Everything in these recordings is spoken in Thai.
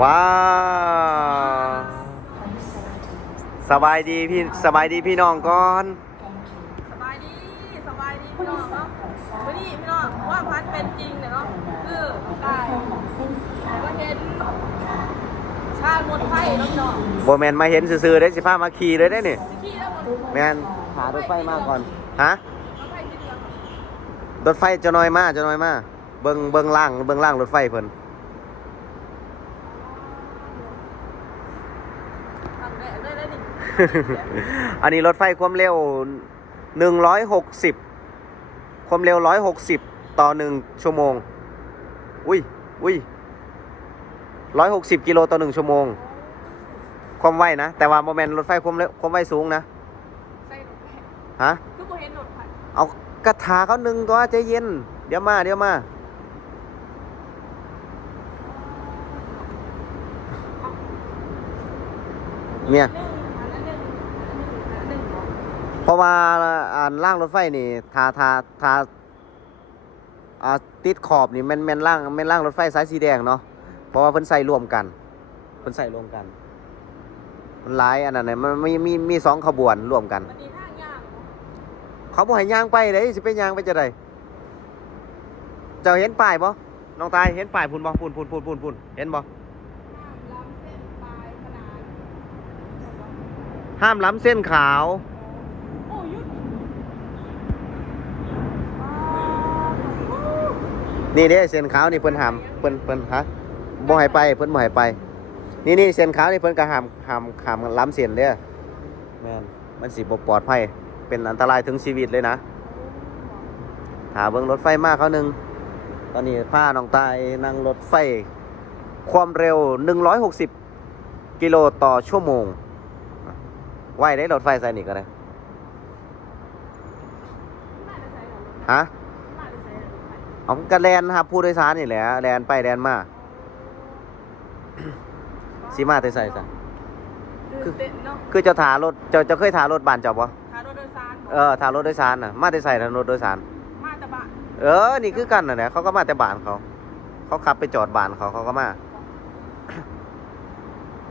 ว้าวสบายดีพี่สบายดีพี่น้องก่อนสบายดีสบายดีพี่น้องเนาะวันนี้พี่น้องว่าพัดเป็นจริงเนี่ยเนาะคือได้แต่ว่าเห็นชาติหมดไฟเนาะพี่น้องโบแมนมาเห็นซื่อๆได้สิพามาขี่เลยได้นี่สิขี้แล้วหมดแมนหารถไฟมาก่อนฮะรถไฟที่เดือดรถไฟจะน้อยมาจะน้อยมาเบิ่งเบิ่งล่างเบิ่งล่างรถไฟเพิ่น ทำได้ได้ได้ดิ อันนี้รถไฟความเร็ว 160 ความเร็ว 160 ต่อ 1 ชั่วโมง อุ้ยอุ้ย160 กิโลต่อ 1 ชั่วโมง ความไวนะ แต่ว่าโมเมนต์รถไฟความเร็วความไวสูงนะใส่รถไฟฮะคือบ่เห็นรถไฟเอากระถาเขาหนึ่งตัวใจเย็น เดี๋ยวมาเดี๋ยวมาเนี่ย เพราะว่าอ่านล่างรถไฟนี่ทาทาทาอ่าติดขอบนี่แม่นแม่นล่างแม่นล่างรถไฟสายสีแดงเนาะเพราะว่าเพิ่นใส่รวมกันเพิ่นใส่รวมกัน มันหลายอันนั้นน่ะมันมีมีมีสองขบวนรวมกัน มันดีทางยากเนาะเขาบ่ให้ย่างไปเด้สิไปย่างไปจะไดเจ้าเห็นป้ายบ่น้องตายเห็นป้ายพุ่นบ่พุ่นพุ่นพุ่นพุ่นพุ่นเห็นบ่ล้ำเส้นปลายขนาดห้ามล้ำเส้นขาว โอ้ยุด นี่เด้เส้นขาวนี่เพิ่นหามเพิ่นเพิ่นฮะบ่ให้ไปเพิ่นบ่ให้ไป นี่นี่เส้นขาวนี่เพิ่นก็หามหามหามล้ำเส้นเด้อแม่นมันสิบ่ปลอดภัยเป็นอันตรายถึงชีวิตเลยนะถ้าเบิ่งรถไฟมากเขาหนึงตอนนี้พาน้องตายนั่งรถไฟ ความเร็ว 160 กิโลต่อชั่วโมงไหวได้รถไฟสายนี้ก็ได้มาไรฮะ เอากระแลนครับ ผู้โดยสารนี่แหละแลนไปแลนมาสีมาแต่ใส่ซะตื่นเต้นเนาะคือเจ้าถารถเจ้าเจ้าเคยถารถบ้านเจ้าปะหารถโดยสารบ่เออถารถโดยสารน่ะมาแต่ใส่ถารถโดยสารมาแต่บ้านเออนี่คือกันน่ะแหละเขาก็มาแต่บ้านเขา เขาขับไปจอดบ้านเขาเขาก็มา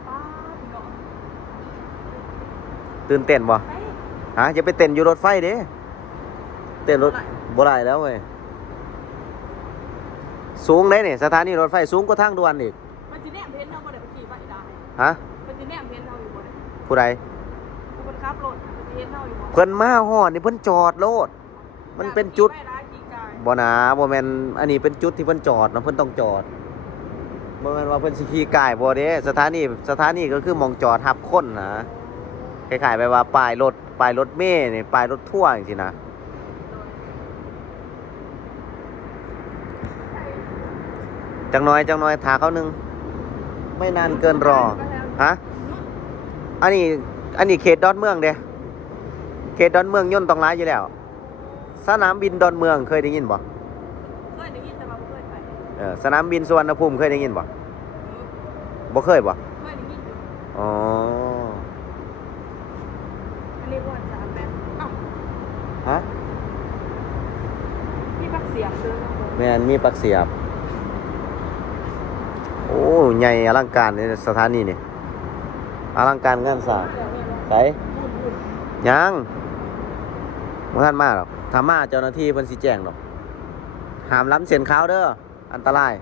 ป้าพี่น้องตื่นเต้นบ่ไปฮะจะไปเต้นอยู่รถไฟเด้เต้นรถบ่ได้แล้วเว้ย สูงเลยนี่สถานีรถไฟสูงกว่าทางด่วนอีกมันสิแนมเพนเฮาบ่ได้ไปขี่ไปได้ฮะมันสิแนมเพนเฮาอยู่บ่ได้ผู้ใดผู้คนขับรถมันสิเห็นเฮาอยู่บ่เพิ่นมาฮอดนี่เพิ่นจอดโลด มันเป็นจุดขี่ไปได้ขี่กายบ่นะบ่แม่นอันนี้เป็นจุดที่เพิ่นจอดนะเพิ่นต้องจอดบ่แม่นว่าเพิ่นสิขี่กายบ่เด้สถานีสถานีก็คือหมองจอดรับคนนะคล้ายๆไปว่าป้ายรถป้ายรถเมล์นี่ป้ายรถทั่วร์จังซี่นะ จังน้อยจังน้อยถาเขาหนึง ไม่นานเกินรอฮะอันนี้ อันนี้เขตดอนเมืองเด้เขตดอนเมืองย่นต์ต้องร้ายอยู่แล้ว สนามบินดอนเมืองเคยได้ยินบ่เคยได้ยินแต่ว่าบ่เคยไปเออสนามบินสุวรรณภูมิเคยได้ยินบ่บ่เคยบ่เคยได้ยินอยู่อ๋ออันนี้ว่าสามแม่นเอ้าฮะพี่ปักเสียงเด้อเนาะแม่นมีปักเสียบ โอ้ใหญ่อลังการในสถานีนี่อลังการงานสร้างไสยังบ่ทันมาหรอกถ้ามาเจ้าหน้าที่เพิ่นสิแจ้งดอกห้ามล้ำเส้นขาวเด้ออันตราย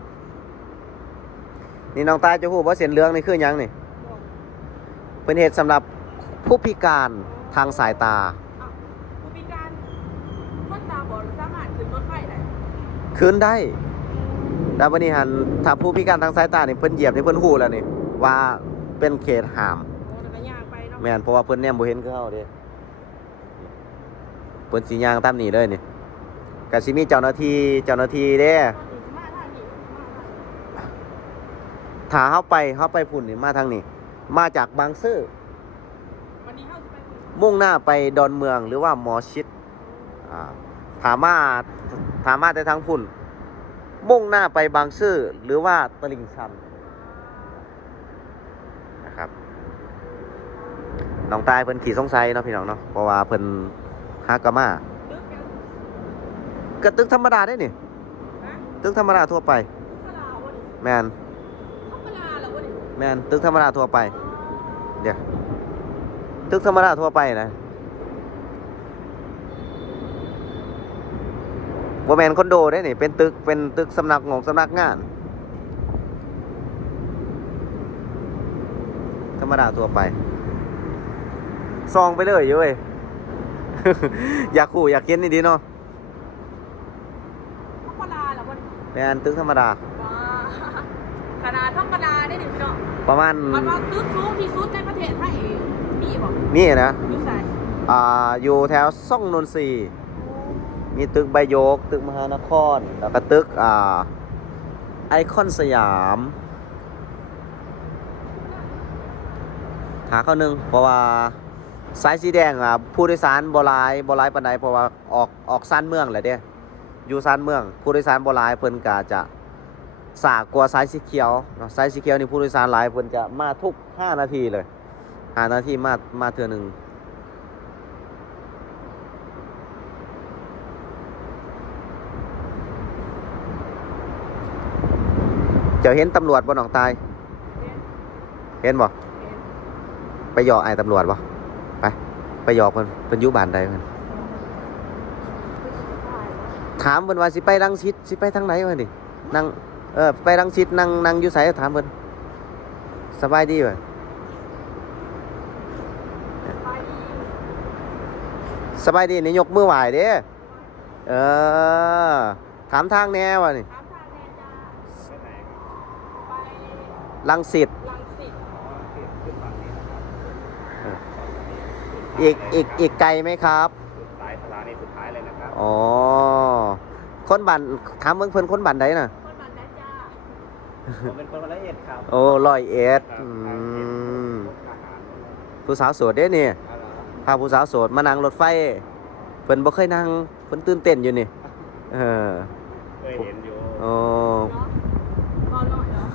นี่น้องตายจะฮู้บ่เส้นเหลืองนี่คือหยังนี่เป็นเหตุสำหรับผู้พิการทางสายตาเอ้าผู้พิการคนตาบอดสามารถขึ้นรถไฟได้คืนได้ แต่วันนี้หันถ้าผู้พิการทางสายตานี่เพิ่นเหยียบนี่เพิ่นหูแล้วนี่ว่าเป็นเขตห้ามโอ้แล้วก็ย่างไปเนาะแม่นเพราะว่าเพิ่นแนมบ่เห็นคือเฮาเด้เพิ่นสิย่างตามนี้เลยนี่ก็สิมีเจ้าหน้าที่เจ้าหน้าที่เด้ตอนนี้สิมาทางนี้มาทางนี้ถ้าเฮาไปเฮาไปพุ่นนี่มาทางนี้ มาจากบางซื่อวันนี้เฮาสิไปคุยมุ่งหน้าไปดอนเมืองหรือว่าหมอชิดอ่าถามมาถามมาแต่ทางพุ่น มุ่งหน้าไปบางซื่อหรือว่าตลิ่งชันนะครับน้องตายเพิ่นขี่สงสัยเนาะพี่น้องเนาะเพราะว่าเพิ่นฮากามาตึกยังกระตึกธรรมดาได้นี่ฮะตึกธรรมดาทั่วไปธรรมดาวะนี่แมนธรรมดาแล้ววะนี่แม่นตึกธรรมดาทั่วไป เดี๋ยวตึกธรรมดาทั่วไปนะ บ่แม่นคอนโดได้นี่ เป็นตึก เป็นตึกสำนักงงสำนักงาน ธรรมดาทั่วไป ซองไปเลยเย้ย อยากขู่อยากเห็นนี่ดีเนาะธรรมดาเหรอมันแม่นตึกธรรมดา ว้าขนาดธรรมดาได้หนึ่งพี่น้องประมาณ มันว่าตึกสูงที่สุดในประเทศไทยมีบอกนี่นะ อยู่ใส่อ่า อยู่แถวซ่องนนทรีย์ มีตึกใบโยก ตึกมหานคร แล้วก็ตึกอ่าไอคอนสยามหาข้าหนึ่งเพราะว่าสายสีแดงอะผู้โดยสารบหลายบหลายปันใดเพราะว่าออกออกสั้นเมืองแหละเด้อยู่สั้นเมือง ผู้โดยสารบหลายเพิ่นกาจะสากกว่าสายสีเขียวเนาะสายสีเขียวนี่ผู้โดยสารหลายเพิ่นจะมาทุก 5 นาทีเลย 5 นาทีมามาเทื่อหนึ่ง เจ้าเห็นตำรวจบนหนองตาย เห็นบ่ไปหยอกไอ้ตำรวจบ่ไป ไปหยอกเพิ่นเพิ่นอยู่บ้านใดเพิ่นถามเพิ่นว่าสิไปรังสิตสิไปทางไหนวะนี่นั่งเออไปรังสิตนั่งนั่งอยู่ไสถามเพิ่นสบายดีบ่ไปดีสบายดีนี่ยกมือไหว้เด้ เออ ถามทางแน่วะนี่ถามทางแน่จ้าไป รังสิต ลังสิตอีกอีกอีกไกลไหมครับ สุดสายสถานีสุดท้ายเลยนะครับอ๋อคนบันถามเบิ่งเพิ่นคนบันใดน่ะ คนบันไดจ้าผมเป็นคนละเอียดครับโอ้ร้อยเอ็ดอืมผู้สาวโสดเด้นี่พาผู้สาวโสดมานั่งรถไฟเพิ่นบ่เคยนั่งเพิ่นตื่นเต้นอยู่นี่ เออเคยเห็นอยู่โอ้ เนาะพอหน่อยเนาะ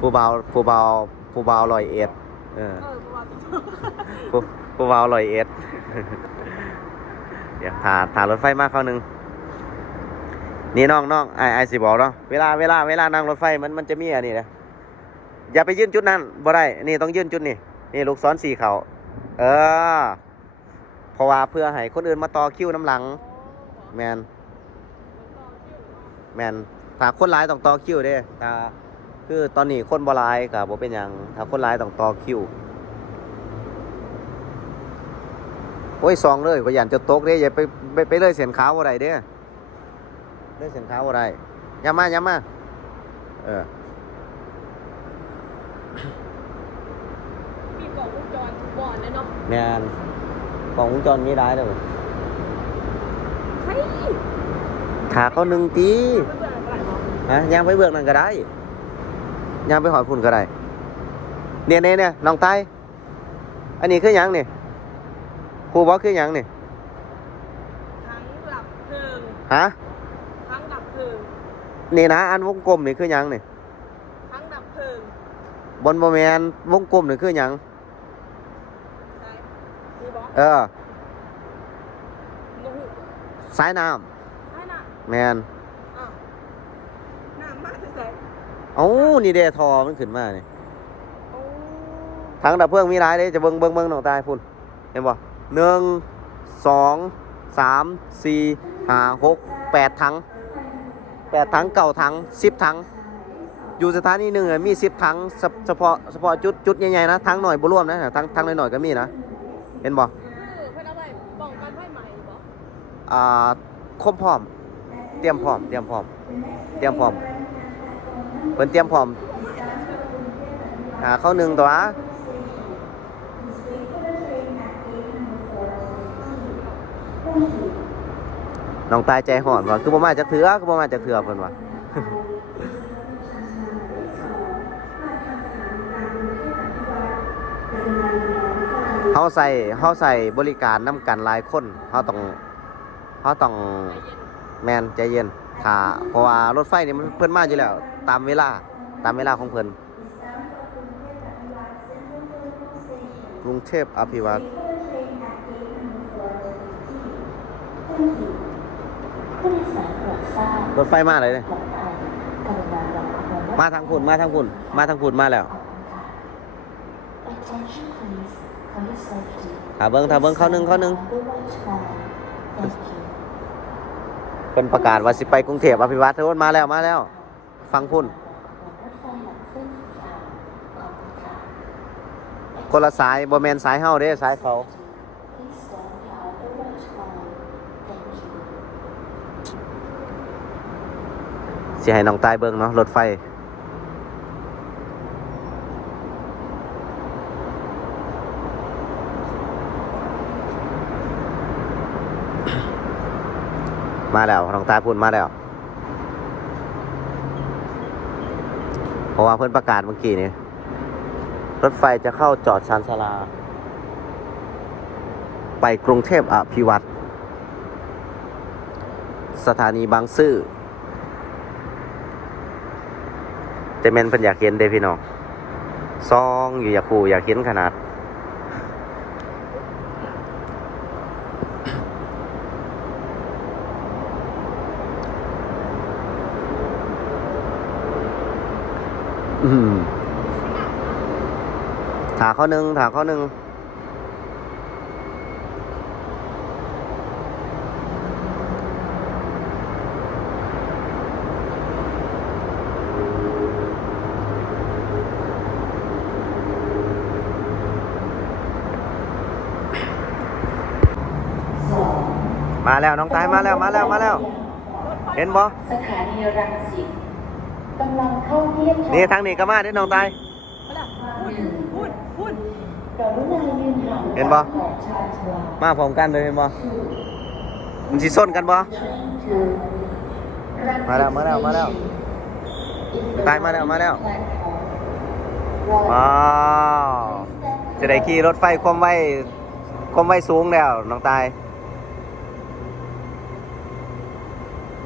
ผู้บ่าวผู้บ่าวผู้บ่าวร้อยเอ็ดเออเออประมาณนี้ผู้ผู้บ่าวร้อยเอ็ด เดี๋ยวถาถารถไฟมาเข้าหนึงนี่น้องน้องไอ้ไอ้ายสิบอกเนาะเวลาเวลาเวลานั่งรถไฟมันมันจะมีอันนี้นะอย่าไปยื่นจุดนั้นบ่ได้ นี่ต้องยื่นจุดนี้นี่ลูกศรสีเขาเออเพราะว่าเพื่อให้คนอื่นมาต่อคิวน้ำหลัง แมนแมนถ้าคนร้ายต้องต่อคิวเด้ถ้า คือตอนนี้คนบ่ร้ายกับบ่เป็นหยังถ้าคนร้ายต้องต่อคิวโอ้ยซองเลยก็ยันจะตกเด้อย่าไปไปไปเลยเส้นขาวบ่ได้เด้เลยเส้นขาวบ่ได้อย่ามาอย่ามาเออมีกล่องวงจรทุกบ่อนเลยเนาะแมนกล่องวงจรมีได้เด้อเฮ้ยขาเขาหนึ่งตีเบื่ออะไรเนาะฮะย่างไปเบือกนั่นก็ได้ ย่างไปหอยพุ่นก็ได้ เนี่ยเนี่ยเนี่ยน้องไต้อันนี้คือหยังนี่ครูบอกคือหยังนี่ทั้งดับเพลิงฮะทั้งดับเพลิงนี่นะอันวงกลมนี่คือหยังนี่ทั้งดับเพลิงบนบแมนวงกลมนี่คือหยังใช่มีบอกเออมูหูสายน้ใช่น่ะำแมน อ้าวน้ำมาจะใส่ เอ้านี่เดทอมันขึ้นมานี่โอ้ทั้งดับเพลิงมีหลายเด้จะเบิ่งเบิ่งเบิ่งน้องตายพุ่นเห็นบ่หนึ่งสองสามสี่ห้าหกแปดถังแปดถังเก่าถังสิบถัง อยู่สถานีหนึ่งอะมีสิบถังเฉเฉพาะเฉพาะจุดจุดใหญ่ๆนะถังหน่อยบ่รวมนะถังถังน้อยๆก็มีนะเห็นบ่คือเพื่อนเอาไว้ป้องกันไฟไหม้บอกอ่าคมพร้อม เตรียมพร้อม เตรียมพร้อม เตรียมพร้อม เพิ่นเตรียมพร้อมอ่าเข้าหนึ่งตัวน้องตายใจห่อนว่าคือบ่มาจากเถือคือบ่มาจากเถือเพิ่นว่าเฮาใส่เฮาใส่บริการนํกันหลายคนเฮาต้องเฮาต้อง แมนใจเย็นถ้าเพราะว่ารถไฟนี่มันเพิ่นมาอยู่แล้ว ตามเวลาตามเวลาของเพิ่นกรุงเทพอภิวัตรรถไฟมาเลยเนี่ยมาทางพุ่นมาทางพุ่นมาทางพุ่นมาแล้วถ้าเบิ่งถ้าเบิ่งเข้าหนึงเข้าหนึง เพิ่นประกาศว่าสิไปกรุงเทพอภิวัตรเทษมาแล้วมาแล้ว ฟังพุ่นคนละสายบอแมนสายเฮาเด้สายเขาสิให้น้องตายเบิ่งเนาะรถไฟ มาแล้วน้องตาพูดมาแล้ว เพราะว่าเพิ่อนประกาศเมื่อกี้นี่รถไฟจะเข้าจอดชานชาลา ไปกรุงเทพอภิวัตรสถานีบางซื่อแต่แม่นเพิ่นอยากเห็นเด้พี่น้องซองอยู่อยากคูอยากเห็นขนาด ถาข้อหนึ่งถาข้อหนึ่งมาแล้วน้องตายมาแล้วมาแล้วมาแล้ว เห็นบ่สถานีรังสิต กำลังเข้าเยี่ยมชมนี่ทางนี้ก็มาเด้น้องตายมาแล้วพูดพูดกรุณายืนห่างเห็นบ่จากชานชาลามาพร้อมกันเลยเห็นบ่มันสิส้นกันบ่ มาแล้วมาแล้วมาแล้วตายมาแล้วมาแล้ว ว้าว จะได้ขี่รถไฟความไวความไวสูงแล้วน้องตาย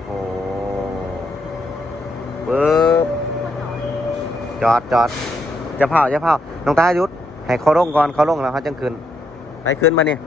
โอ้ ปึ๊บจอดจอดจะเผาจะเผาน้องตาหยุดให้เขาลงก่อนเขาลงแล้วเขาจังขึ้นไปขึ้นมาเนี่ย